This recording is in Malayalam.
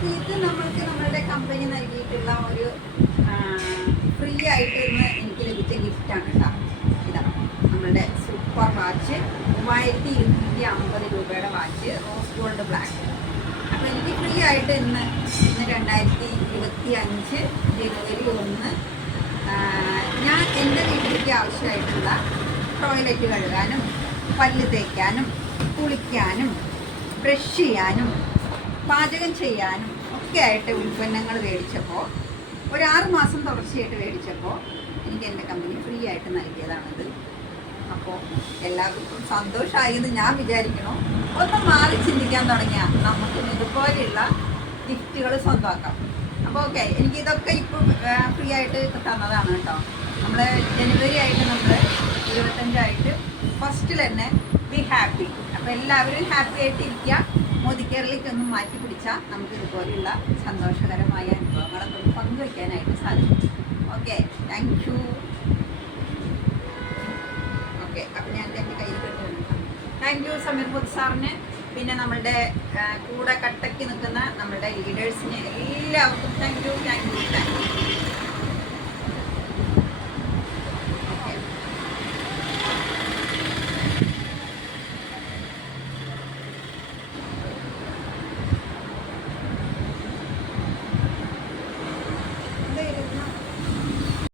അപ്പോൾ ഇത് നമ്മളുടെ കമ്പനി നൽകിയിട്ടുള്ള ഒരു ഫ്രീ ആയിട്ട് ഇന്ന് എനിക്ക് ലഭിച്ച ഗിഫ്റ്റാണ് കേട്ടോ. ഇതാണ് നമ്മളുടെ super watch, 3250 watch, rose gold black. അപ്പോൾ എനിക്ക് ഫ്രീ ആയിട്ട് ഇന്ന് 2025 ജനുവരി 1 ഞാൻ എൻ്റെ വീട്ടിലേക്ക് ആവശ്യമായിട്ടുള്ള ടോയ്ലറ്റ് കഴുകാനും പല്ല് തേക്കാനും കുളിക്കാനും ബ്രഷ് ചെയ്യാനും പാചകം ചെയ്യാനും ഒക്കെ ആയിട്ട് ഉൽപ്പന്നങ്ങൾ മേടിച്ചപ്പോൾ ഒരു 6 മാസം തുടർച്ചയായിട്ട് മേടിച്ചപ്പോൾ എനിക്ക് എൻ്റെ കമ്പനി ഫ്രീ ആയിട്ട് നൽകിയതാണിത്. അപ്പോൾ എല്ലാവർക്കും സന്തോഷമായി എന്ന് ഞാൻ വിചാരിക്കണം. ഒന്ന് മാറി ചിന്തിക്കാൻ തുടങ്ങിയാൽ നമുക്ക് ഇതുപോലെയുള്ള ഗിഫ്റ്റുകൾ സ്വന്തമാക്കാം. അപ്പോൾ ഓക്കെ, എനിക്കിതൊക്കെ ഇപ്പോൾ ഫ്രീ ആയിട്ട് തന്നതാണ് കേട്ടോ. നമ്മൾ ജനുവരി ആയിട്ട് നമ്മൾ 25 ഫസ്റ്റിൽ തന്നെ ബി ഹാപ്പി. അപ്പോൾ എല്ലാവരും ഹാപ്പി ആയിട്ടിരിക്കുക. മോദി കേരളയ്ക്കൊന്നും മാറ്റി പിടിച്ചാൽ നമുക്ക് ഇതുപോലെയുള്ള സന്തോഷകരമായ അനുഭവങ്ങളൊക്കെ പങ്കുവയ്ക്കാനായിട്ട് സാധിക്കും. Okay, thank you. ഓക്കെ, അപ്പം ഞാൻ എൻ്റെ കയ്യിൽ കിട്ടുന്നുണ്ട്. താങ്ക് യു സമീർ ബുദ്ധ് സാറിന്, പിന്നെ നമ്മളുടെ കൂടെ കട്ടയ്ക്ക് നിൽക്കുന്ന നമ്മളുടെ ലീഡേഴ്സിന് എല്ലാവർക്കും താങ്ക് യു.